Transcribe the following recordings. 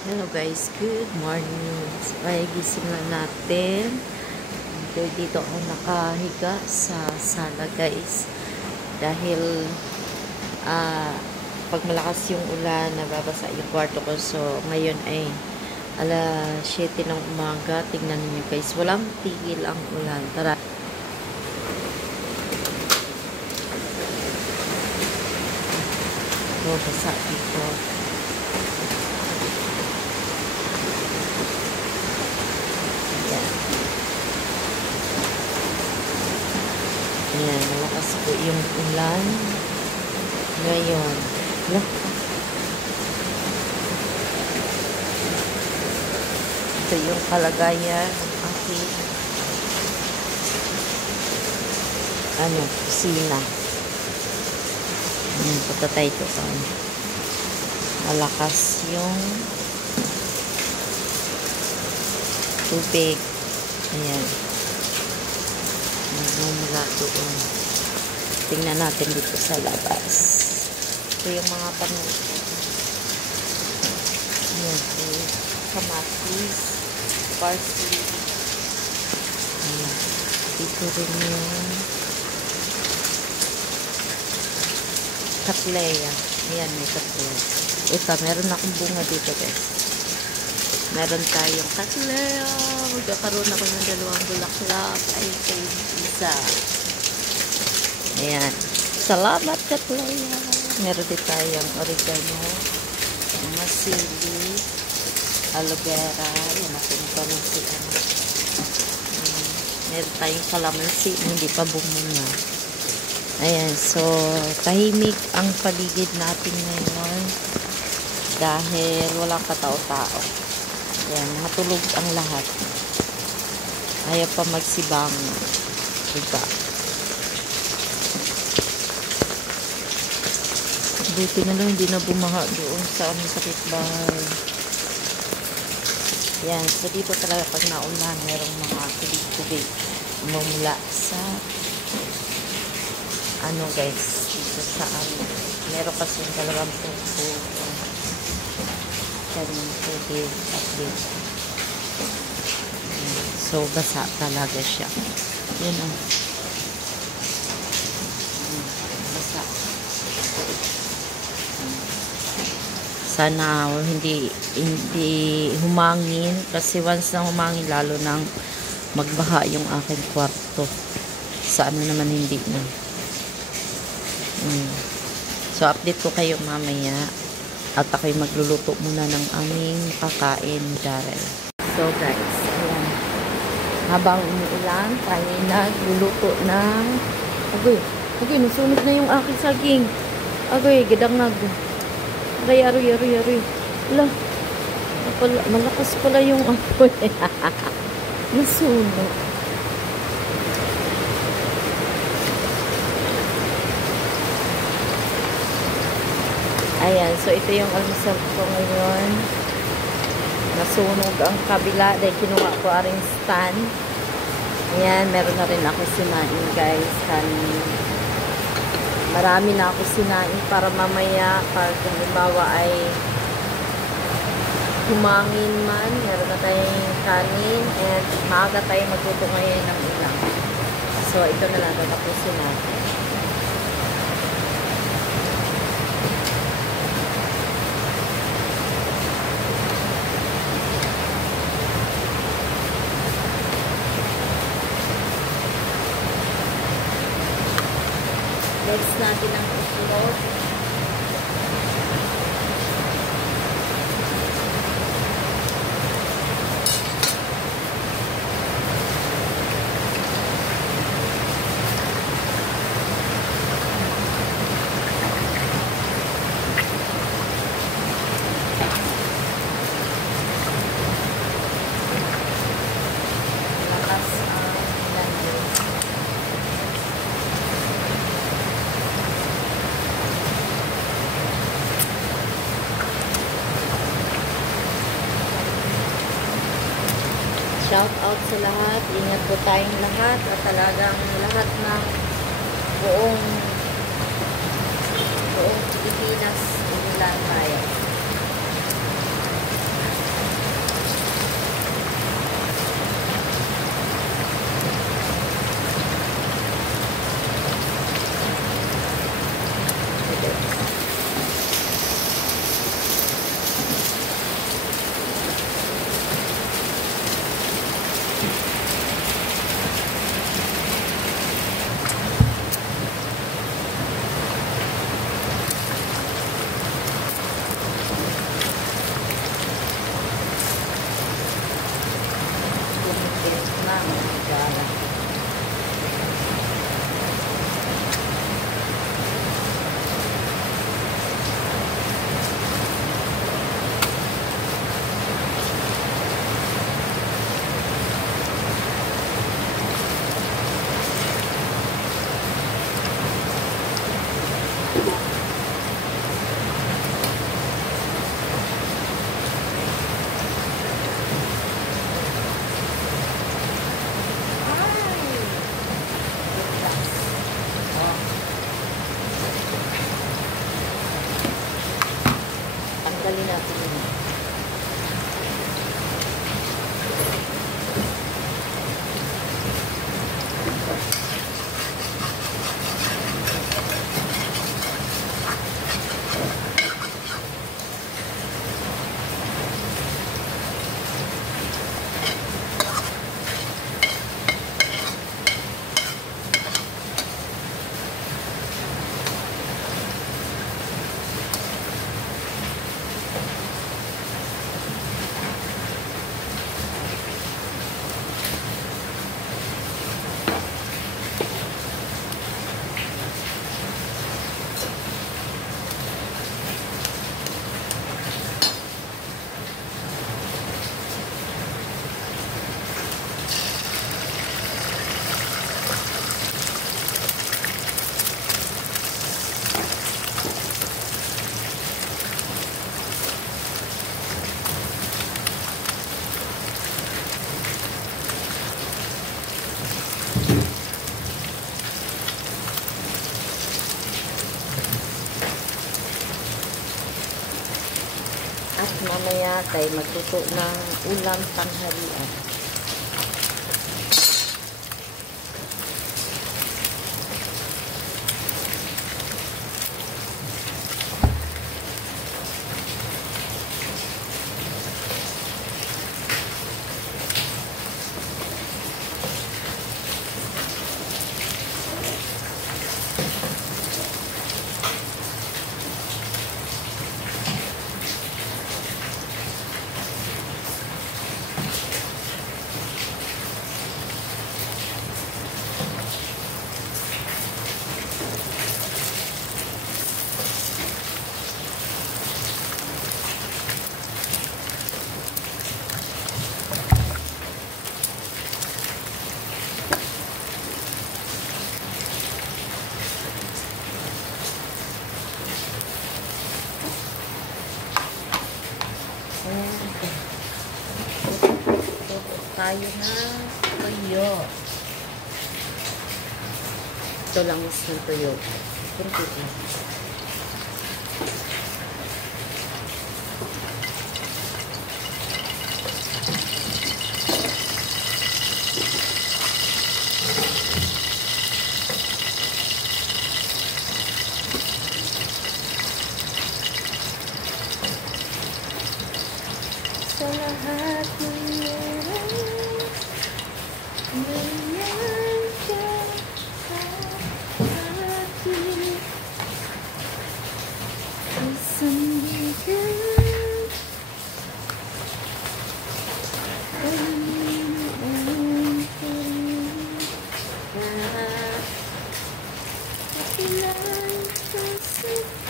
Hello guys, good morning. Ay, gising na natin. Dito ako nakahiga sa sala guys. Dahil pag malakas yung ulan, nababasa yung kwarto ko. So, ngayon ay alas 7 ng umaga. Tingnan niyo guys, walang tigil ang ulan. Tara. So, basa dito. Ayan, malakas po yung ulan. Ngayon. Ito yung kalagayan ng aking kusina. Ayan, punta tayo ito. Malakas yung tubig. Ayan. Mula doon. Tingnan natin dito sa labas. Ito yung mga ayan, kamatis, parsley. Ayan. Dito rin yung katleya. Ayan, may katleya. Ito, meron akong bunga dito guys. Meron tayong katleya. Magkakaroon ako ng 2 bulaklak. Ay, isa. Ayan. Salamat, katleya. Meron din tayong oregano, masili, aloe vera. Ayan, napunta na si meron tayong kalamansi. Hindi pa bumunga. Ayan. So, tahimik ang paligid natin ngayon. Dahil walang katao-tao. Ayan, matulog ang lahat. Ayaw pa magsibang. Diba? Buti na lang hindi na bumaha doon sa aming kapitbahay. Yan. So, dito talaga pag naulan, merong mga tubig-tubig mula sa guys, dito sa meron kasi yung 2 tubo. Kanyang tubig at dito. So, basa talaga siya. Yan ang basa. Sana hindi humangin kasi once na humangin lalo nang magbaha yung aking kwarto. Sa naman hindi na. So, update ko kayo mamaya. At ako'y magluluto muna ng aming kakain, Darrell. So guys, ayan. Habang umuulan, tayo nagluluto ng agoy, nasunog na yung aking saging. Agoy, gidangag. Aroy. Wala. Malakas pala yung apoy. Nasunog. Ayan, so ito yung almusal ko ngayon. Nasunog ang kabila dahil kinuha ko aring stand. Ayan, meron na rin ako sinain guys. Marami na ako sinain para mamaya pag halimbawa ay humangin man, meron na tayong kanin and maaga tayo magluto ngayon ng ulam. So ito na lang tatapusin natin. Next natin ang uslog. Lakas ang langgam. Shout out sa lahat. Ingat po tayong lahat at talagang lahat ng buong Pilipinas, umulan tayo. mamaya tayo magluto ng ulam tanghalian. Tayo na tuyo. Ito lang is ng tuyo. Kunti lang. Sa lahat ng meron, ganyan ka sa akin. Isang bigat, Panginoon ko rin na kapilan ka sa akin.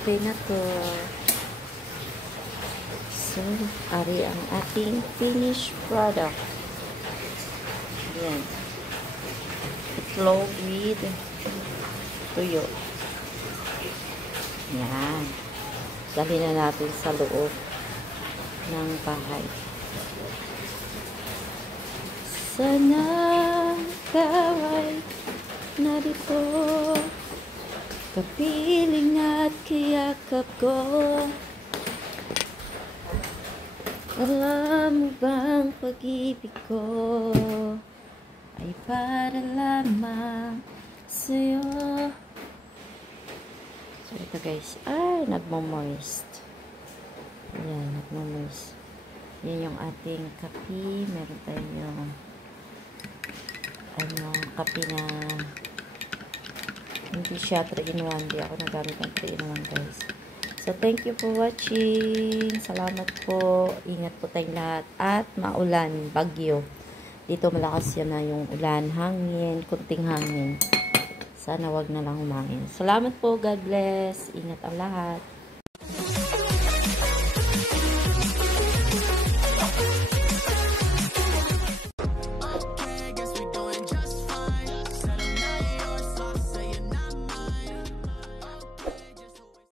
Okay na to. So, ari ang ating finished product. Yan. Itlog with tuyo. Yan. Dali na natin sa loob ng bahay. Sana ikaw ay narito Kapiling at kayakap ko. Alam mo bang pag-ibig ko ay para lamang sa'yo. So ito guys, ay nagmo-moist. Ayan, nagmo-moist. Yan yung ating kape. Meron tayong kape na hindi siya 3-in-1. Hindi ako nagamit ng 3-in-1 guys. So, thank you for watching. Salamat po. Ingat po tayong lahat. At maulan, bagyo. Dito malakas yan na yung ulan, hangin, kunting hangin. Sana wag na lang humangin. Salamat po. God bless. Ingat ang lahat.